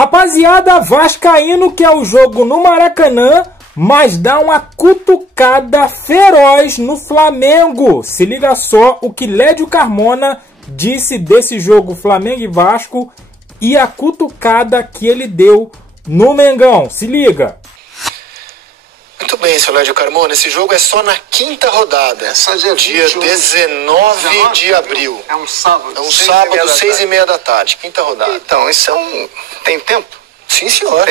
Rapaziada, vascaíno quer o jogo no Maracanã, mas dá uma cutucada feroz no Flamengo. Se liga só o que Lédio Carmona disse desse jogo Flamengo e Vasco e a cutucada que ele deu no Mengão. Se liga. Muito bem, seu Lédio Carmona, esse jogo é só na quinta rodada. É só dia 19 de abril. É um sábado. É um sábado, 6h30 da tarde, quinta rodada. Então, isso é um... Tem tempo? Sim, senhor.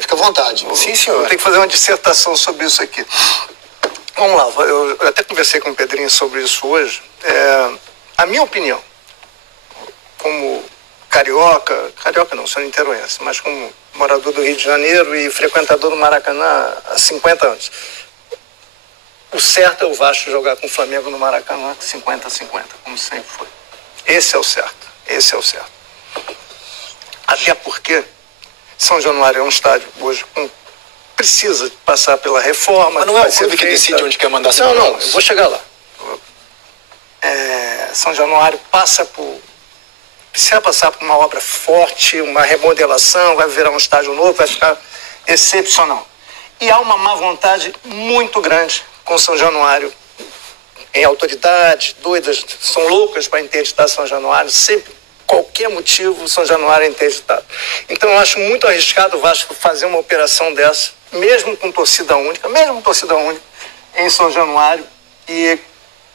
Fica à vontade. Sim, senhor. Vou ter que fazer uma dissertação sobre isso aqui. Vamos lá, eu até conversei com o Pedrinho sobre isso hoje. A minha opinião, como carioca não, sou niteroense, mas como morador do Rio de Janeiro e frequentador do Maracanã há 50 anos. O certo é o Vasco jogar com o Flamengo no Maracanã 50-50, como sempre foi. Esse é o certo, esse é o certo. Até porque São Januário é um estádio hoje precisa passar pela reforma. Mas não é o clube que decide onde quer mandar seu Não, eu vou chegar lá. São Januário precisa passar por uma obra forte, uma remodelação, vai virar um estádio novo, vai ficar excepcional. E há uma má vontade muito grande com São Januário. Em autoridades, doidas, são loucas para interditar São Januário, sempre, qualquer motivo, São Januário é interditado. Então eu acho muito arriscado o Vasco fazer uma operação dessa, mesmo com torcida única, em São Januário. E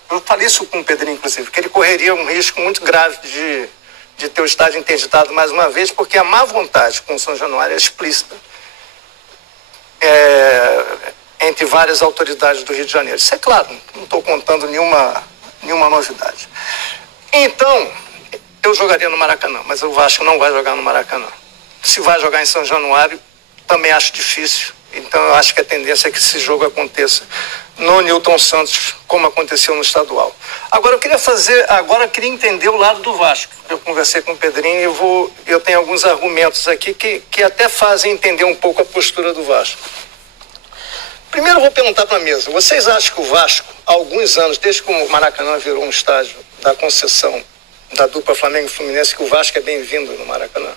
eu falei isso com o Pedrinho, inclusive, que ele correria um risco muito grave de ter o estádio interditado mais uma vez, porque a má vontade com São Januário é explícita entre várias autoridades do Rio de Janeiro. Isso é claro, não estou contando nenhuma novidade. Então, eu jogaria no Maracanã, mas o Vasco não vai jogar no Maracanã. Se vai jogar em São Januário, também acho difícil. Então, eu acho que a tendência é que esse jogo aconteça no Newton Santos, como aconteceu no estadual. Agora, eu queria entender o lado do Vasco. Eu conversei com o Pedrinho e eu tenho alguns argumentos aqui que até fazem entender um pouco a postura do Vasco. Primeiro, eu vou perguntar para a mesa. Vocês acham que o Vasco, há alguns anos, desde que o Maracanã virou um estádio da concessão da dupla Flamengo e Fluminense, que o Vasco é bem-vindo no Maracanã?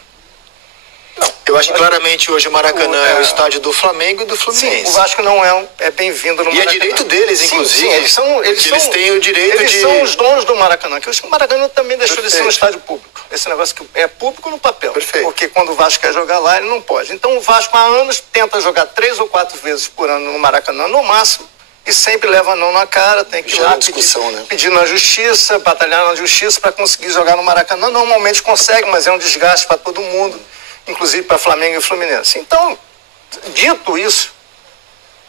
Não. Eu acho que claramente hoje o Maracanã é o estádio do Flamengo e do Fluminense. Sim, o Vasco não é bem-vindo no Maracanã. E é direito deles, inclusive. Sim, eles têm o direito Eles são os donos do Maracanã, que o Maracanã também deixou de ser um estádio público. Esse negócio que é público no papel. Perfeito. Porque quando o Vasco quer jogar lá, ele não pode. Então o Vasco há anos tenta jogar 3 ou 4 vezes por ano no Maracanã, no máximo, e sempre leva não na cara, tem que ir lá pedir na justiça, batalhar na justiça para conseguir jogar no Maracanã. Normalmente consegue, mas é um desgaste para todo mundo, inclusive para Flamengo e Fluminense. Então, dito isso,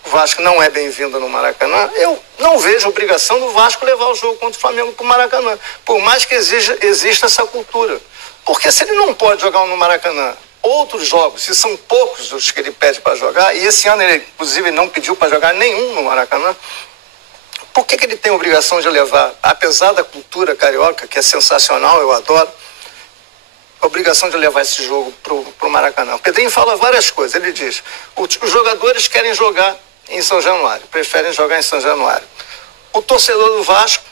o Vasco não é bem-vindo no Maracanã. Eu não vejo obrigação do Vasco levar o jogo contra o Flamengo para o Maracanã, por mais que exista essa cultura. Porque se ele não pode jogar no Maracanã outros jogos, se são poucos os que ele pede para jogar, e esse ano ele, inclusive, não pediu para jogar nenhum no Maracanã, por que ele tem a obrigação de levar, apesar da cultura carioca, que é sensacional, eu adoro, a obrigação de levar esse jogo para o Maracanã? O Pedrinho fala várias coisas. Ele diz, os jogadores querem jogar em São Januário, preferem jogar em São Januário. O torcedor do Vasco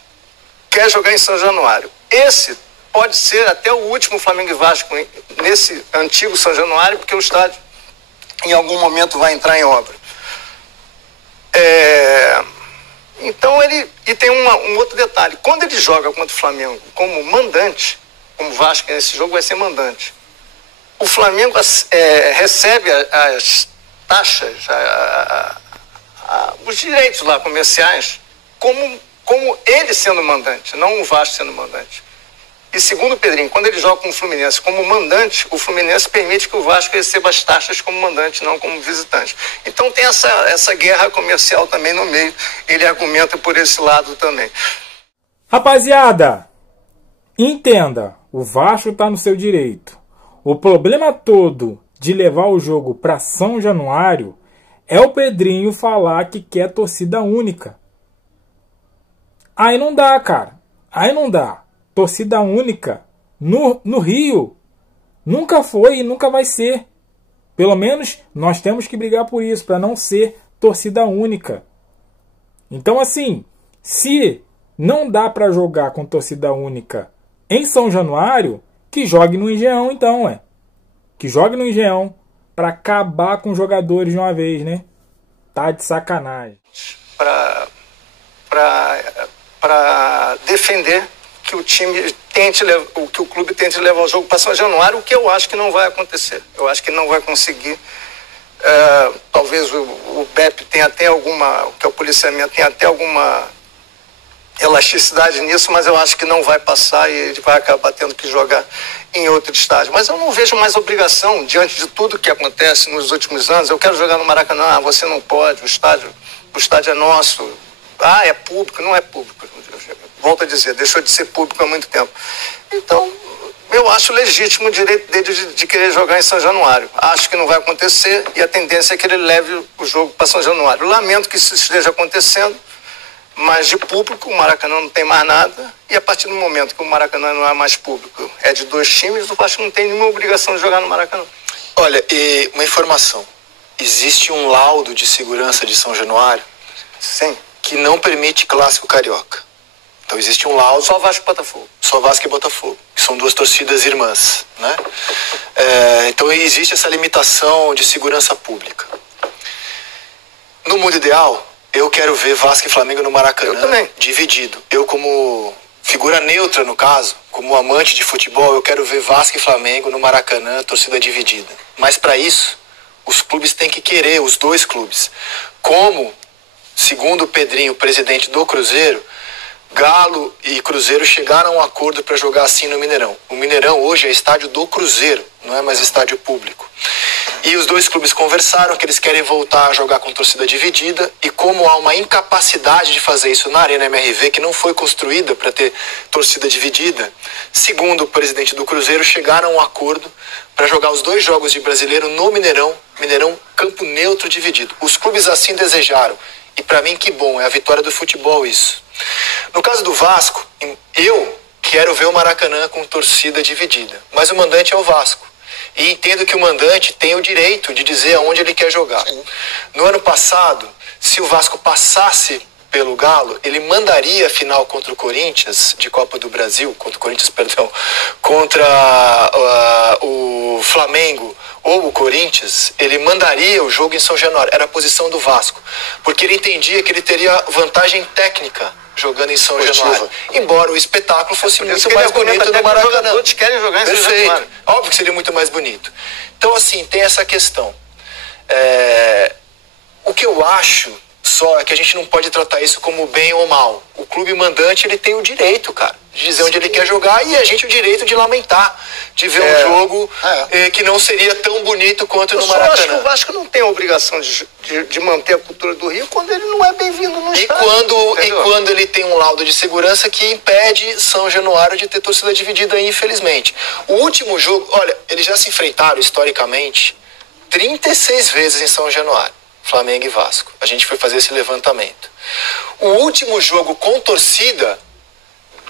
quer jogar em São Januário. Esse pode ser até o último Flamengo e Vasco nesse antigo São Januário, porque o estádio em algum momento vai entrar em obra. Então e tem um outro detalhe. Quando ele joga contra o Flamengo como mandante, como o Vasco nesse jogo vai ser mandante, o Flamengo recebe as taxas, os direitos lá comerciais, como ele sendo mandante, não o Vasco sendo mandante. E segundo o Pedrinho, quando ele joga com o Fluminense como mandante, o Fluminense permite que o Vasco receba as taxas como mandante, não como visitante. Então tem essa guerra comercial também no meio. Ele argumenta por esse lado também. Rapaziada, entenda, o Vasco está no seu direito. O problema todo de levar o jogo para São Januário é o Pedrinho falar que quer torcida única. Aí não dá, cara. Aí não dá. Torcida única no Rio nunca foi e nunca vai ser. Pelo menos nós temos que brigar por isso, para não ser torcida única. Então assim, se não dá para jogar com torcida única em São Januário, que jogue no Engenhão então, que jogue no Engenhão para acabar com os jogadores de uma vez, né? Tá de sacanagem. Para defender que o time que o clube tente levar o jogo para São Januário, o que eu acho que não vai acontecer. Eu acho que não vai conseguir. Talvez o BEP tenha até alguma, que é o policiamento, tenha até alguma elasticidade nisso, mas eu acho que não vai passar e ele vai acabar tendo que jogar em outro estádio. Mas eu não vejo mais obrigação, diante de tudo que acontece nos últimos anos. Eu quero jogar no Maracanã, você não pode, o estádio é nosso. É público, não é público. Volto a dizer, deixou de ser público há muito tempo. Então, eu acho legítimo o direito dele de querer jogar em São Januário. Acho que não vai acontecer e a tendência é que ele leve o jogo para São Januário. Lamento que isso esteja acontecendo, mas de público o Maracanã não tem mais nada, e a partir do momento que o Maracanã não é mais público, é de 2 times, o Vasco não tem nenhuma obrigação de jogar no Maracanã. Olha, e uma informação, existe um laudo de segurança de São Januário? Sim. Que não permite clássico carioca. Então existe um laudo... Só Vasco e Botafogo. Só Vasco e Botafogo, que são 2 torcidas irmãs, né? Então existe essa limitação de segurança pública. No mundo ideal, eu quero ver Vasco e Flamengo no Maracanã dividido. Eu, como figura neutra no caso, como amante de futebol, eu quero ver Vasco e Flamengo no Maracanã, torcida dividida. Mas para isso, os clubes têm que querer, os 2 clubes. Como, segundo o Pedrinho, presidente do Cruzeiro, Galo e Cruzeiro chegaram a um acordo para jogar assim no Mineirão. O Mineirão hoje é estádio do Cruzeiro, não é mais estádio público. E os 2 clubes conversaram que eles querem voltar a jogar com torcida dividida, e como há uma incapacidade de fazer isso na Arena MRV, que não foi construída para ter torcida dividida, segundo o presidente do Cruzeiro, chegaram a um acordo para jogar os 2 jogos de Brasileiro no Mineirão, campo neutro dividido. Os clubes assim desejaram, e para mim que bom, é a vitória do futebol isso. No caso do Vasco, eu quero ver o Maracanã com torcida dividida, mas o mandante é o Vasco. E entendo que o mandante tem o direito de dizer aonde ele quer jogar. Sim. No ano passado, se o Vasco passasse pelo Galo, ele mandaria a final contra o Corinthians, de Copa do Brasil, contra o Flamengo ou o Corinthians, ele mandaria o jogo em São Januário. Era a posição do Vasco, porque ele entendia que ele teria vantagem técnica jogando em São Januário, embora o espetáculo fosse muito mais bonito no Maracanã. Todos querem jogar em São Januário. Óbvio que seria muito mais bonito. Então, assim, tem essa questão. O que eu acho só é que a gente não pode tratar isso como bem ou mal. O clube mandante, ele tem o direito, cara, de dizer onde ele quer jogar, e a gente o direito de lamentar, de ver um jogo que não seria tão bonito quanto no Maracanã. Eu acho que o Vasco não tem a obrigação de manter a cultura do Rio quando ele não é bem-vindo no estádio. E quando ele tem um laudo de segurança que impede São Januário de ter torcida dividida, infelizmente. O último jogo, olha, eles já se enfrentaram historicamente 36 vezes em São Januário, Flamengo e Vasco. A gente foi fazer esse levantamento. O último jogo com torcida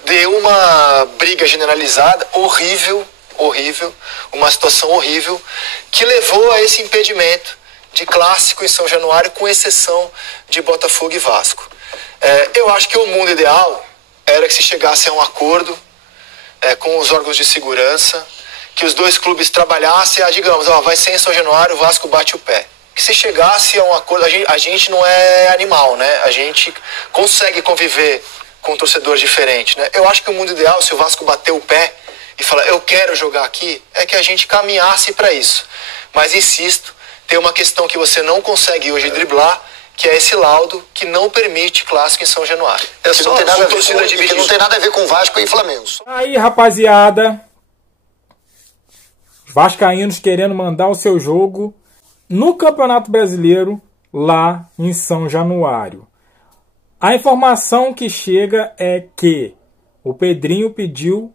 deu uma briga generalizada, horrível, uma situação horrível, que levou a esse impedimento de clássico em São Januário, com exceção de Botafogo e Vasco. Eu acho que o mundo ideal era que se chegasse a um acordo com os órgãos de segurança, que os 2 clubes trabalhassem, digamos, vai ser em São Januário, o Vasco bate o pé. Que se chegasse a um acordo, a gente não é animal, né? A gente consegue conviver com um torcedor diferente, né? Eu acho que o mundo ideal, se o Vasco bater o pé e falar, eu quero jogar aqui, é que a gente caminhasse para isso. Mas insisto, tem uma questão que você não consegue hoje driblar, que é esse laudo que não permite clássico em São Januário. Que não tem nada a ver com Vasco e Flamengo. Aí, rapaziada, os vascaínos querendo mandar o seu jogo no Campeonato Brasileiro lá em São Januário. A informação que chega é que o Pedrinho pediu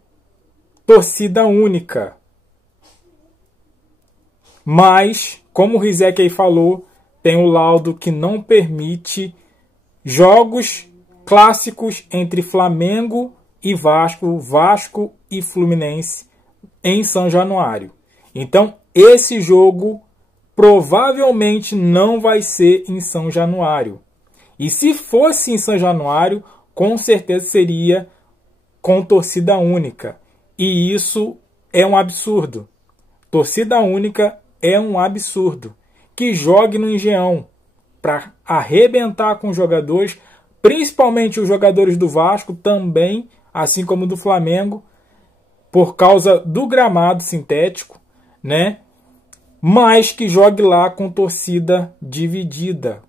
torcida única. Mas, como o Rizek aí falou, tem um laudo que não permite jogos clássicos entre Flamengo e Vasco, Vasco e Fluminense em São Januário. Então, esse jogo provavelmente não vai ser em São Januário. E se fosse em São Januário, com certeza seria com torcida única. E isso é um absurdo. Torcida única é um absurdo. Que jogue no Engenhão para arrebentar com os jogadores, principalmente os jogadores do Vasco também, assim como do Flamengo, por causa do gramado sintético, né? Mas que jogue lá com torcida dividida,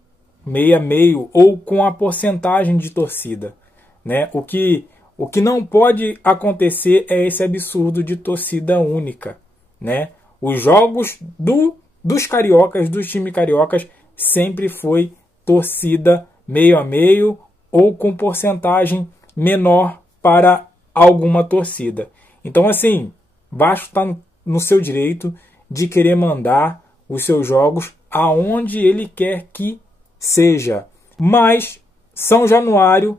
meio a meio, ou com a porcentagem de torcida, né? O que não pode acontecer é esse absurdo de torcida única, né? Os jogos dos cariocas, dos times cariocas, sempre foi torcida meio a meio ou com porcentagem menor para alguma torcida. Então, assim, Vasco está no seu direito de querer mandar os seus jogos aonde ele quer que seja. Mas São Januário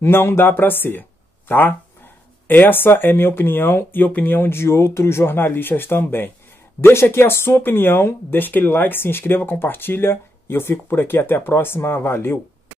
não dá para ser, tá? Essa é minha opinião e a opinião de outros jornalistas também. Deixa aqui a sua opinião, deixa aquele like, se inscreva, compartilha e eu fico por aqui. Até a próxima. Valeu!